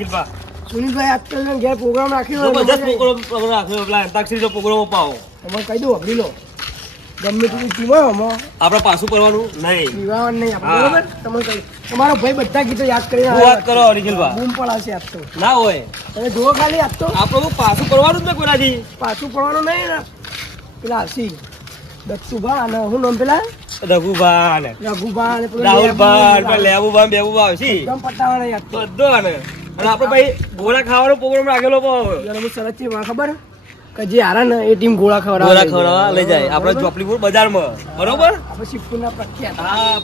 નિખિલભા સુનિલભાઈ આજકાલ ઘેર પ્રોગ્રામ રાખ્યો હોય, પ્રોગ્રામ રાખ્યો પેલા અંતાક્ષરીનો પ્રોગ્રામ અપાવો. તમે કહી દો લો. ગમે તેટલી પીવાય આમાં. આપણે પાછું કરવાનું? નહીં. પીવાનું નહીં બરાબર? તમે કહી તમારો ભાઈ બધા ગીતો યાદ કરીને વાત કરો નિખિલભા બૂમ પડાશે તો. ના હોય. તમે જુઓ ખાલી તો. આપણે પાછું કરવાનું જ ને કોઈનાથી. પાછું કરવાનું નહીં ને. પેલા હસી દત્તુભા અને હું નામ પેલા? રઘુભા રઘુભા રાહુલભા લેબુ, ને લેબુભા. ને બેબુભા આવશે એકદમ પટાવાના યાદ બધો આને. અને આપણે ભાઈ ગોળા ખાવાનો પ્રોગ્રામ રાખેલો પણ સરસ છે ખબર? કે જે હારે ને એ ટીમ ગોળા ખવડાવે ગોળા ખવડાવવા લઈ જાય. આપણે ચોપલીપુર બજારમાં. બરોબર? આપણે શિવપુરના પ્રખ્યાત. હા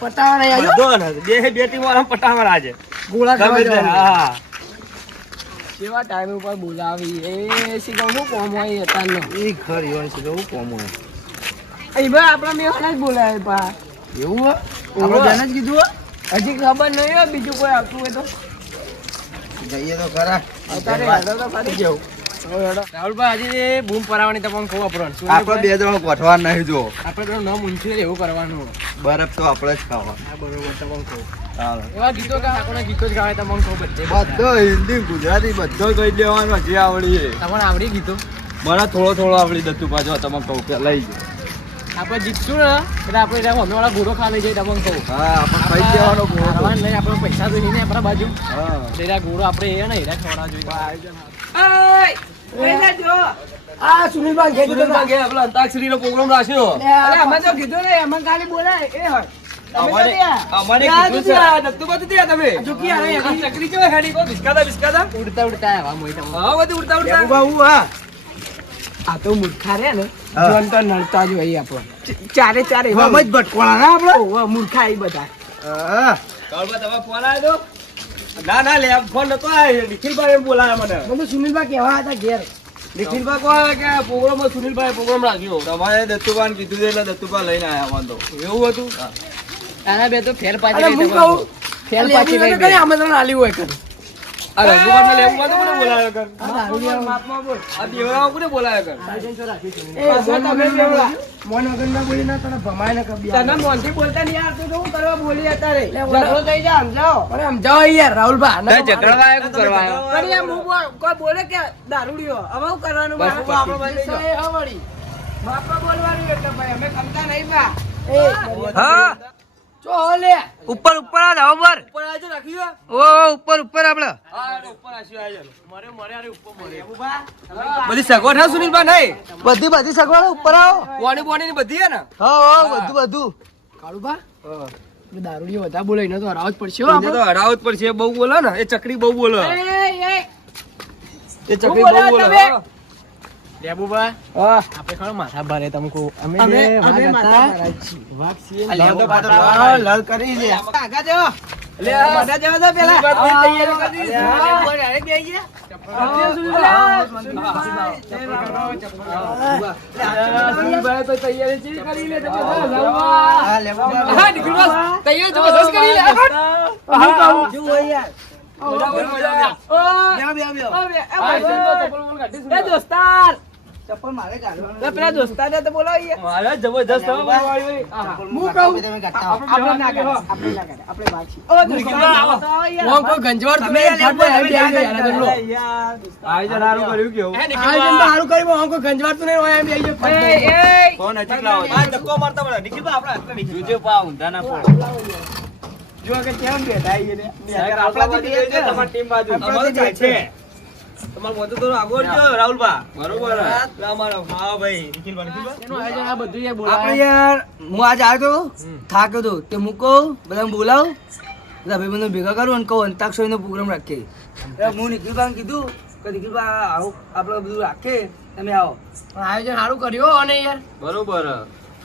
પટાવાના યાદ હો? બે બે ટીમ વાળા પટાવાળા આજે. ગોળા ખાવા ગમે તે, જવાનું. હા કેવા ટાઈમ ઉપર બોલાવી? એ શી શું કોમ હોય અત્યારનો એ ખરી હોય કોમ હોય. અહીં ભાઈ આપણા મેવાના જ બોલાવે પા એવું આપણે જ કીધું હજી ખબર નહીં હોય બીજું કોઈ આવતું હોય તો. જઈએ તો ખરા. અત્યારે હેડો તો ખરી જવું રાહુલભાઈ આજે બૂમ પરાવાની તમને કહું આપણને આપણે બે જણ ગોઠવા નહીં જો. આપણે પેલું નામ ઊંચું એવું કરવાનું. બરફ તો આપણે જ ખાવા બરોબર તમને કહું એવા ગીતો ગાય આપણે ગીતો જ ગાવે તમને કહું બધે બધો હિન્દી ગુજરાતી બધો કહી દેવાનો હજી આવડી તમને આવડી ગીતો? મને થોડો થોડો આવડી દતું પાછો તમે કહું કે લઈ જાઓ. આપણે જીતશું ને એટલે આપણે ત્યાં અમે વાળા ઘોડો ખાવા લઈ જાય તમને કહું હા આપણે ખાઈ જવાનો ઘોડો. નહીં આપણે પૈસા તો નહીં ને આપણા બાજુ. હા. એટલે ઘોડો આપણે એ ને હીરા ખવડા જોઈએ. આ સુનિલભાઈ કે તો સુરેશભાઈ કે આપણે અંતાક્ષરીનો પ્રોગ્રામ રાખ્યો. અરે અમે તો કીધું ને અમે ખાલી બોલાય એ હોય. અમારે કીધું છે. બધું ત્યાં તમે? આ ચૂકી આ ચકરી કેવા કો બિસ્કાતા બિસ્કાતા ઉડતા ઉડતા હા બધું ઉડતા ઉડતા. બાબુ હા. આ તો મૂર્ખા રે ને. હા. જીવન તો નડતા જ હોય આપણે. ચારે ચારે એવા હમ જ ભટકોણા ના આપણે? ઓવા મૂર્ખા એ બધા. હા. કાળબા તમે ફોન આવ્યો ના ના લે ફોન નતો આવ્યો નિખિલભાઈ એમ બોલાયા મને. મને સુનિલભાઈ કેવા હતા ઘેર. નિખિલભાઈ કહે કે પ્રોગ્રામમાં સુનિલભાઈ પ્રોગ્રામ રાખ્યો? તમારે દત્તુબાન કીધું એટલે દત્તુભાઈ લઈને આવ્યા વાંધો. એવું હતું? આના બે તો ફેર પાછી અરે હું કહું? ફેર પાછી. આમંત્રણ આલ્યું હોય કર આ રઘુભાઈને લેવું તો કોને બોલાયો કર? આ દારૂડિયા માપમાં બોલ. આ દેવરાઓ કોને બોલાયો કર? મોન વગર ના બોલ. મોન વગર ના બોલી ના તને ભમાય ને કબી તને મોનથી બોલતા નહીં આવડતું તો હું કરવા બોલી અત્યારે? ઝઘડો થઈ જાય સમજાવો? અરે સમજાવો યાર રાહુલભાઈ આને તો ઝઘડવા શું પણ યાર હું કોઈ બોલે કે દારૂડિયો હવે હું કરવાનું મારે? આપણે હવાડી. બાપા બોલવાનું એટલે ભાઈ અમે નહીં બા હા. ચો ઉપર ઉપર આ જાવ ઉપર. ઉપર આજે રાખ્યો ઓ ઉપર ઉપર આપણે હા ઉપર આશી આજે મરે મરે અરે ઉપર મરે. બધી સગવડ હા સુનિલભાઈ નહીં? બધી બધી સગવડ ઉપર આવો. પોણી પોણી ની બધી હે ને? હા હા બધું બધું. કાળુબા એ દારૂડિયો વધારે બોલે એને તો હરાવ જ પડશે હો આપણે. તો હરાવ જ પડશે બહુ બોલે ને એ ચકડી બહુ બોલે. એ, હું બહુ બોલે બોલે હા. લેબુબા આપણે ખરો માથા ભારે તમકો અમે અમે- જે માથા ભારે છીએ આ ને, લેબુ લડ- લડ કરી લે આગા જાઓ. લે બધા જવા દો પેલા. તૈયારી કરી દીધી. હા, લેબુ ભાઈ ગયા. સુનિલભાઈ તો તૈયારી ચેવી કરી લે તમે બધા લાવવા. હા લેબુ હા, નીકળવા. તૈયારી જબરદસ્ત કરી લે. હું કહું. જુઓ યાર મજા આવે, મજા આવે. ઓ, બે એ દોસ્તાર ચપ્પલ મારે કાઢવાનું પેલા દોસ્તાર ને તો બોલાવીએ મારે જબરદસ્ત. હું કહું. આપણે ના કાઢે, આપણે ના કાઢે, આપણે બાકી. ઓ, દોસ્તાર, આવો. ઓમ કોઈ તમે યાર. આયોજન સારું કર્યું કેવું આયોજન તો હારું કર્યું, હું કોઈ ગંજવાર તો નહીં હોય એમ આવી ગયો. ફોન નજીક લાવો આ ધક્કો મારતા પડે નિખિલભાઈ આપણે હાથમાં નિખિલ. જોજો પા ઊંધા ના પડે. જો કે કેમ બેઠા આઈએ ને. તમારી ટીમ બાજુ. અમારું છે. છે. તમારું તો આગળ જ રાહુલભા. બરોબર અમારો હા ભાઈ નિખિલભાઈ, નિખિલભાઈ. એનું આયોજન આ બધું યાર આપણે યાર હું આજે આવ્યો તો થાક્યો તો તે મૂકો બધાને બોલાવ. બધા ભાઈબંધો ભેગા કરું અને કહું અંતાક્ષરીનો પ્રોગ્રામ રાખીએ. હું નિખિલભાઈને કીધું કે નિખિલભાઈ આવું આપણે બધું રાખીએ તમે આવો. આયોજન સારું કર્યું અને યાર. બરોબર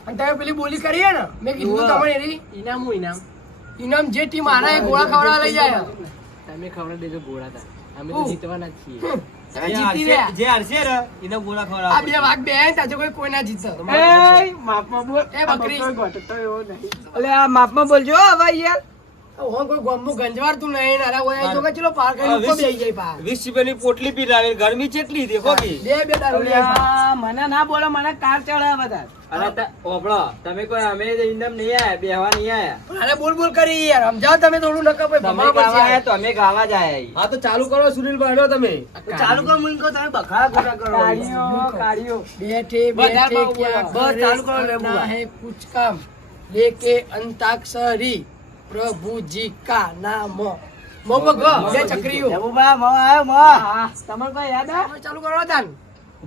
અને તમે પેલી બોલી કરીએ ને. મેં કીધું. તમારે એની ઇનામ હું ઇનામ. ઇનામ જે ટીમ આના એ ગોળા ખવડાવવા લઈ જાય. તમે ખવડાવી દેજો ગોળા તા અમે તો જીતવાના છીએ. જે હારશે- રહ્યા. જે હારશે ને એને ગોળા આ બે વાઘ બે તાજો કોઈ કોઈ ના જીતશે એ માપમાં બોલ એ બકરી. એટલે આ માપમાં બોલજો હવે યાર. થોડું નકા તો અમે ગાવા જ આયા ચાલુ કરો સુનિલ ભાઈ તમે. ચાલુ કરો મુઈન તમે બખા કરો. કાળિયો કાળિયો બેઠે બેઠે બસ ચાલુ કરો લેબુ અંતાક્ષરી. પ્રભુજી કા નામ. મોબો ગો બે ચક્રીઓ. બાબા મો આયો મો. તમાર કોઈ યાદ આ ચાલુ કરો દાન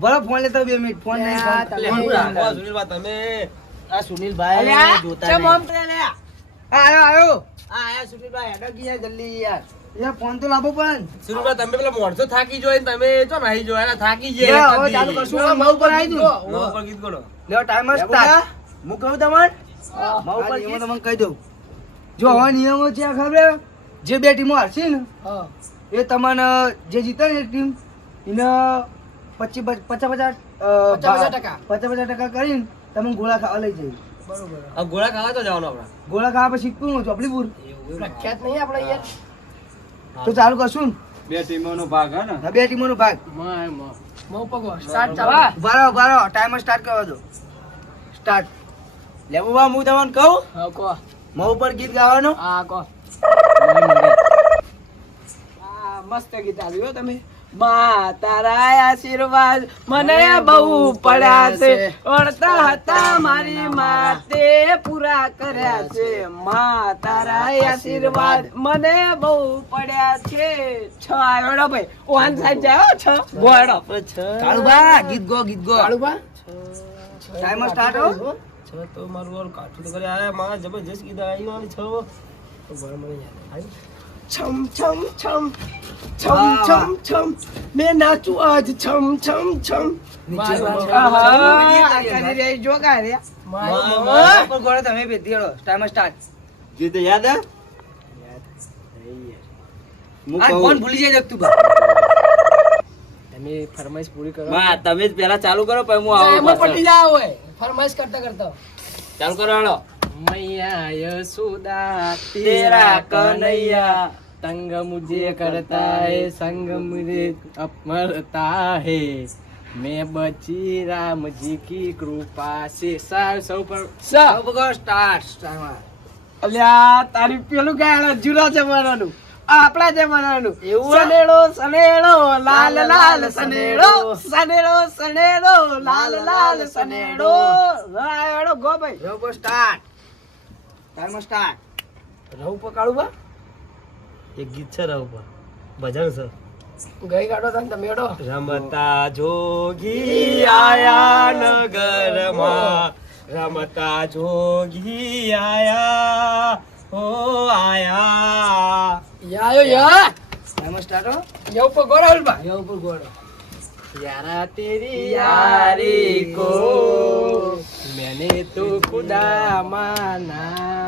ભલો ફોન લેતો બે મિનિટ ફોન નહીં ફોન સુનિલ બા તમે આ સુનિલ ભાઈ જોતા ચમ ઓમ લે? આ આયો આયો. આ આયા સુનિલ ભાઈ અડકી યાર જલ્દી યાર. યાર ફોન તો લાવો પણ. સુનિલ તમે પેલા મોડસો થાકી જોય તમે તો જો જોય થાકી જાય હવે ચાલુ કરશું. મઉ પર આવી દઉં. મઉ પર ગીત ગણો લ્યો ટાઈમર સ્ટાર્ટ હું કહું તમાર મઉ પર ગીત? તમને કહી દઉં. જો હવે નિયમો છે આ ખબર જે બે ટીમો હારશે ને એ તમને જે જીતે ને ટીમ એને પચીસ પચાસ પચાસ પચાસ પચાસ ટકા. પચાસ પચાસ ટકા કરીને તમે ગોળા ખાવા લઈ જઈ બરોબર. ગોળા ખાવા તો જવાનું આપણે. ગોળા ખાવા પછી શીખવું ચોપડીપુર? પ્રખ્યાત નહીં આપણે યાર. તો ચાલુ કરશું બે ટીમોનો ભાગ હા ને? બે ટીમોનો ભાગ. મો. પગો સ્ટાર્ટ ચાલો. બારો બારો ટાઈમર સ્ટાર્ટ કરવા દો. સ્ટાર્ટ લેબુબા હું તમને કહું? હા કો મઉ ઉપર ગીત ગાવાનું? હા કો. મસ્ત ગીત આવ્યું તમે. મા તારા આશીર્વાદ મને બહુ પડ્યા છે. ઓળતા હતા મારી માતે પૂરા કર્યા છે. મા તારા આશીર્વાદ મને બહુ પડ્યા છે. છ આવ્યો ભાઈ. જાય છ. કાળુબા ગીત ગો ગીત ગો. કાળુબા ટાઈમર સ્ટાર્ટ હો. છ તો મારું વાળું કાઠું તો કરે. આ મારા જબરજસ્ત કીધા આવી અને છ તો ભણ મને યાદ. છમ છમ છમ છમ છમ છમ. મેં નાચું આજ છમ છમ છમ. તમે બેધી હેડો ટાઈમર સ્ટાર્ટ યાદ હે? હું આ કહું. ફોન ભૂલી જાય તું તમે ફરમાઈશ પૂરી કરો. તમે જ પેલા ચાલુ કરો પછી હું આવું એમાં પટી જાવ હોય. ફરમાઈશ કરતા કરતા. ચાલુ કરો હાલો. મૈયા સુદા તેરા કનૈયા. તંગ મુજે કરતા હે સંગ મુજે અપમરતા હે મેં બચી રામજી કી કૃપા સે સાર સૌ પર સૌ. ભગવાન સ્ટાર સ્ટાર અલ્યા તારી પેલું ગાયણ જુરા જમાનાનું. આપણા જમાનાનું? સનેડો સનેડો લાલ લાલ સનેડો. સનેડો. સનેડો લાલ લાલ સનેડો. રાયડો ગો ભાઈ. રવ પર સ્ટાર્ટ ટાઈમ સ્ટાર્ટ રહું પકાડું બા? એક ગીત છે રવ પર ભજન છે. ગઈ કાઢો તને તમેડો રમતા જોગી આયા નગરમાં. રમતા જોગી આયા ઓ આયા. યાયો યા. નમસ્કાર યો ઉપર ગોળો અલ્બા યો ઉપર ગોળો યારા તેરી યારી કો. મેને તો ખુદા માના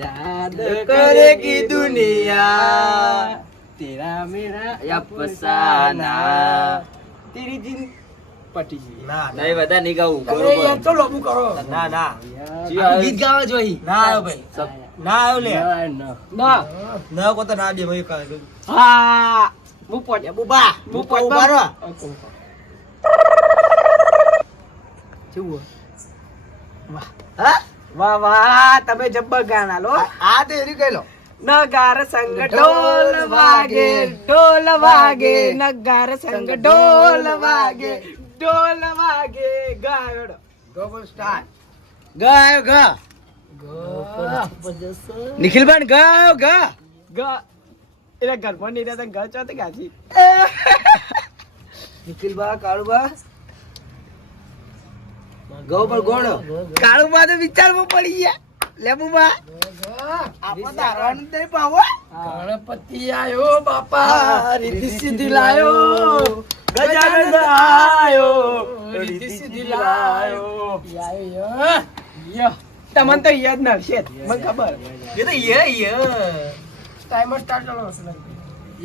યાદ કરેગી દુનિયા. તેરા મેરા યા તેરી જિંદગી પટી ગઈ. બધા નહીં ગાવું. ના ના. ગીત ગાવા જોઈ ના ભાઈ. ના આવ્યો લે. ના ના. કો તો ના દે ભાઈ કાંઈ. હા. હું પોટે બુબા. હું પોટ હા? વાહ વાહ તમે જબ્બર ગાના લો. આ તો એરી ગયેલો નગાર સંગ ઢોલ વાગે. ઢોલ વાગે નગાર સંગ ઢોલ વાગે ઢોલ વાગે ગાયડ ગો સ્ટાર સ્ટાર્ટ ગાયો ગા. નિખિલભાઈ ગાયો ગા. ગા. એટલે ઘરમાં નહીં રહેતા ઘર ચોથી ગાજી નિખિલબા કાળુબા ગૌ પર ગોળો. કાળુબા તો વિચારમાં પડી ગયા. લેબુબા આપણે તો હારવાનું જ નહીં પાવો. ગણપતિ આયો બાપા. રીતિ સીધી લાયો. ગજાનંદ આયો. રીતિ સીધી લાયો. યાયો યો. તમને તો યાદ ના છે મને ખબર. એ તો યે યે. ટાઈમર સ્ટાર્ટ કરો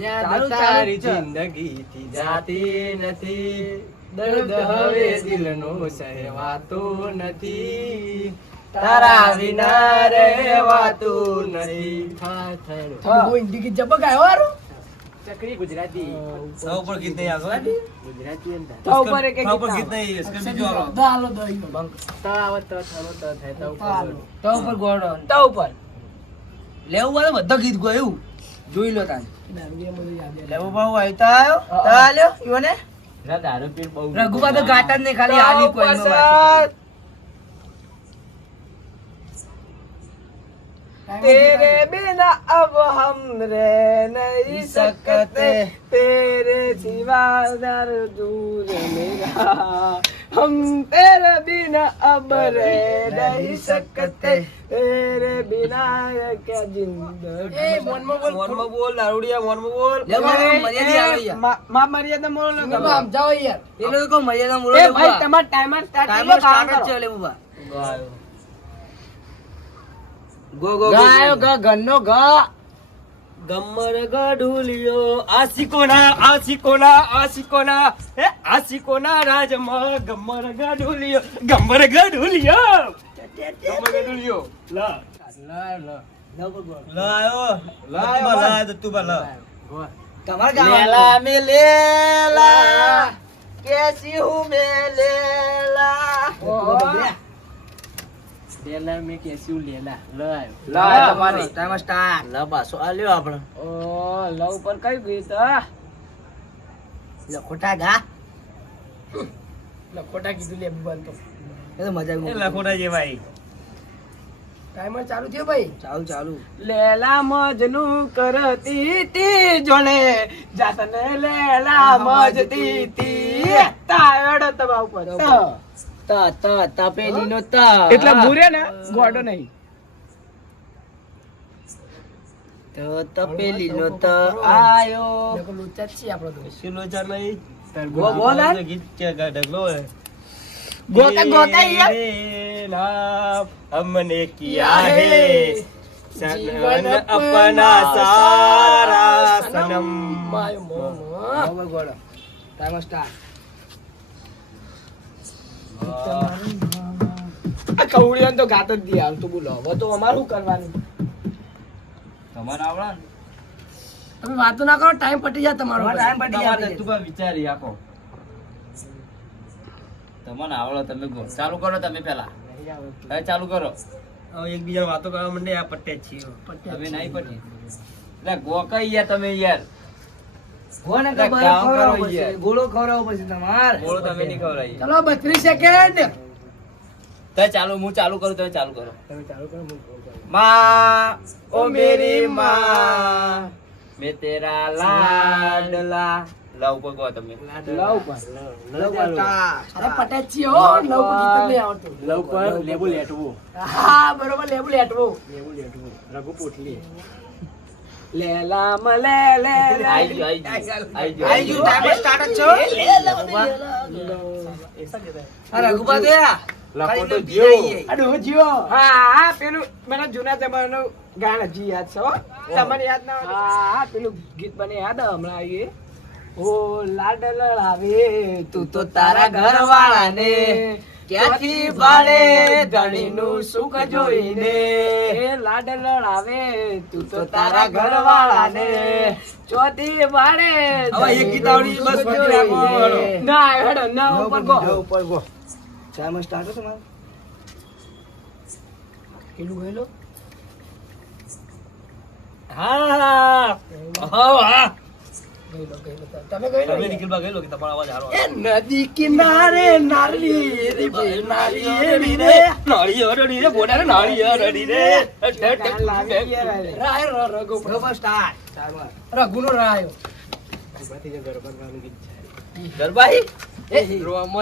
યાદ તારી જિંદગી થી જાતી નથી. દર્દ હવે દિલનો સહેવાતો નથી. તારા વિના રહેવાતું બહુ હિન્દી ગીત જબર ગાયો હારું? ચકરી ગુજરાતી સૌ ઉપર ગીત નહીં આવતો હે? ગુજરાતી અંદર તો ઉપર એક એક સૌ ઉપર ગીત ગીત નહીં इसके બીજું આલો. દા હાલો, દા ઈનો. તો આવત તો થરો તો થાય તો દા હાલો. તો ઉપર ગોળો તો ઉપર લેવું હોય તો બધા ગીત ગયું જોઈ લો તાન દારૂડિયા બધું યાદ રહે. લેવું બાબુ આવી તો આવ્યો તો આલ્યો ઈવોને દારૂ પીને બહુ રઘુબા તો ગાતા જ નહીં ખાલી તો આલી કોઈ પસંદ तेरे बिना अब हम रह नहीं सकते तेरे सिवा दर दूर मेरा हम तेरे बिना अब रह नहीं सकते तेरे बिना ये क्या जिंदगी એ, મોનમાં બોલ. મોનમાં બોલ દારૂડિયા મોનમાં બોલ લેવું હોય તો મર્યાદા આવે યાર. મા મા મર્યાદા મોલો તમે તો આમ જાઓ યાર. એટલે તો કહું મર્યાદા મૂળો એ લેવું ભાઈ બા. તમાર ટાઈમર સ્ટાર્ટ ટાઈમર કરો કામ સ્ટાર્ટ જ કરો છે લેવું બા. ગો ગો ગાયો ગ ઘરનો ગ. ગમર ગડુલિયો આશિકોના આશિકોના આશિકોના. એ આશિકોના રાજમાં ગમર ગડુલિયો ગમર ગડુલિયો ગમર ગડુલિયો લા. લા લા લાયો લાયો લાયો તો તું બલા તમાર ગાવા મે કેસી હું મે લેલા મે કેસી હું લેલા? લાયો લાયો તમારે. Timer start. લા બાસો આલ્યો આપણે. ઓ લવ પર કઈ ગીત હા. લખોટા ગા. લખોટા કીધું લે બંધ તો. એ તો મજા એ આવી લખોટા ભાઈ ટાઈમર ચાલુ થયો ભાઈ? ચાલુ ચાલુ. લેલા મજનુ કરતી તી જોડે જાતને લેલા મજતી તી. તાયડ તબા ઉપર. ત ત તપેલી નો ત એટલે મુરે ને ગોડો નહીં તો તપેલી નો ત આયો લોકો લુચ્ચા જ છીએ આપણે તો. શીલો ચા નહીં ગો ગો ના ગીત કે ઢગલો હે ગોતા ગોતા યાર तेरे नाम हमने किया है है सनम अपना सारा सनम માયો મોહ. બરાબર ગોળો ટાઈમર સ્ટાર્ટ આ તો ગાત જ દી હાલતું બોલો. હવે તો અમારે શું કરવાનું? તમારે આવડા તમે વાતો ના કરો ટાઈમ પટી જાય તમારો. ટાઈમ પટી જાય તું પણ વિચારી આપો. તમને આવડો તમે ગો. ચાલુ કરો તમે પેલા હવે ચાલુ કરો. હવે એકબીજા વાતો કરવા માંડે આ પટ્ટે જ છીએ. તમે નહીં પટી. એટલે ગોકાઈ ગયા તમે યાર. કોને ખબર ખવડાવો પછી ગોળો ખવડાવો પછી તમાર. ગોળો તમે નહીં ખવડાવી ચલો બત્રીસ સેકન્ડ તો ચાલુ હું ચાલુ કરું તમે ચાલુ કરો. તમે ચાલુ કરો માં ઓ મેરી માં મે. તેરા લાડલા. લવ પર કહો તમે. લવ પર લવ પર અરે પટેચી હો લવ પર ગીત નહીં આવતું. લવ પર લેબુ લેટવું. હા બરોબર લેબુ લેટવું. લેબુ લેટવું. રઘુ પોટલી લેલા મલે લે લે આઈ ગયો આઈ ગયો. આઈ ગયો. આઈ સ્ટાર્ટ છો? આ રઘુબા દે લખોટો ખાલી જીવો. પી આઈએ. અડો જીવો હા હા પેલું મને જૂના જમાનાનું ગાણ હજી યાદ છે તમને યાદ ના હા હા પેલું ગીત મને યાદ હમણાં આવીએ ઓ લાડ લડાવે તું તો તારા ઘરવાળાને. ક્યાંથી ભાડે ધણીનું સુખ જોઈને લાડ લડાવે તું તો તારા ઘરવાળાને. ચોથી ભાડે હવે એક ગીત બસ. ના હેડો ના ઉપર ગો. ઉપર ગો. ટાઈમર સ્ટાર્ટ હશે મારે? કેટલું ગયેલું? હા. હા હા. નદી કિનારે નાલી રે બે રે નાળી અરડી રે. બોડા રે નાળી અરડી રે રાય ર- રઘુ બરોબર સ્ટાર્ટ ટાઈમર રઘુનો રાયો. ગરબાઈ રોમ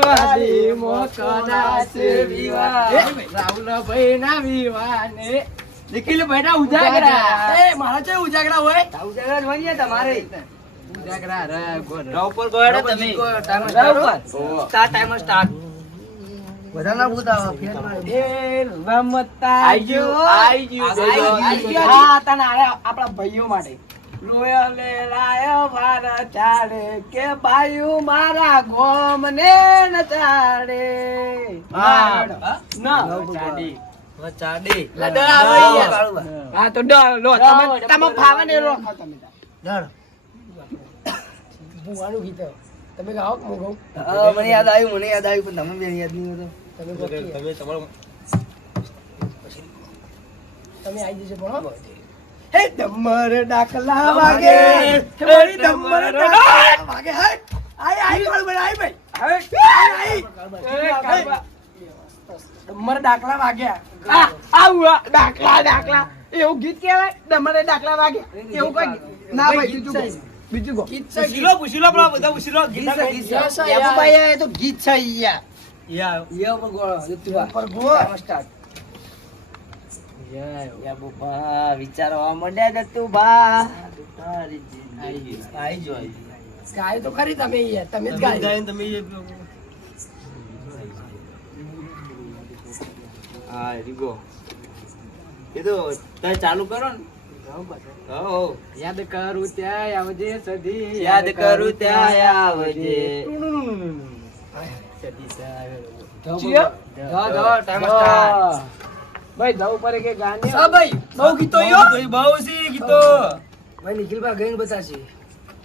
વાલી મોકના છે વિવાહ રાહુલ ભાઈ ના વિવાને નિખિલ બેટા ઉજાગરા. એ મારા છે ઉજાગરા હોય? ઉજાગરા જ તમારે. ઉજાગરા રે ગોર રાવ તમે. Time start start time start. ભૂત આવે એ રમતા. હા તને આપણા ભાઈઓ માટે. રોયલે લાયો મારા કે બાયુ મારા ગોમ ને નચાડે ના ચાડી. ચાડી. હા તો લો તમે તમે ફાવે ને લો. તમે ડળ. ભૂવાનું ગીત તમે ગાઓ કે હું ગાઉં? મને યાદ આવ્યું મને યાદ આવ્યું પણ તમે બેન યાદ નહીં હતું તમે ગાઓ કે યાર. તમે તમારો તમે આવી જજો પણ હે. ડમર ડાકલા વાગે. હે ડમર ડાકલા વાગે. હે આય આય ભાઈ આય ભાઈ. હે. આય આય ડમર ડાકલા વાગ્યા. આવું ડાકલા ડાકલા. એવું ગીત કહેવાય? ડમરે ડાકલા વાગ્યા. એવું કઈ ના ભાઈ. બીજું બીજું ગો. પૂછીલો પેલા બધા પૂછીલો ગીત છે, ગીત છે. યાબુભાઈ એ તો ગીત છે યાર યા યો પર ગોળો, પર ગો. સ્ટાર્ટ. યા બુપા, વિચારવા માંડ્યા. તારી જિંદગી. આઈ જો, ગાય. તો ખરી તમે યાર તમે જ ગાય. તમે હા રીગો એ તો તમે ચાલુ કરો ને. યાદ કરું ત્યાં આવજે સદી યાદ કરું ત્યાં આવજે. ભાઈ જવું પડે કે ગાને? હા ભાઈ, બહુ ગીતો યો બહુ સી ગીતો. ભાઈ ગઈને.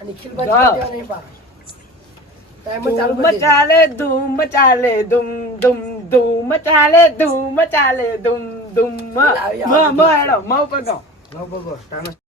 નિખિલ નહીં પાડે ટાઈમ ચાલુ ધૂમ ચાલે ધૂમ ચાલે ધૂમ ધૂમ ધૂમ ચાલે ધૂમ ચાલે ધૂમ ધૂમ મ મ મ હેડો મ ઉપર ટાઈમ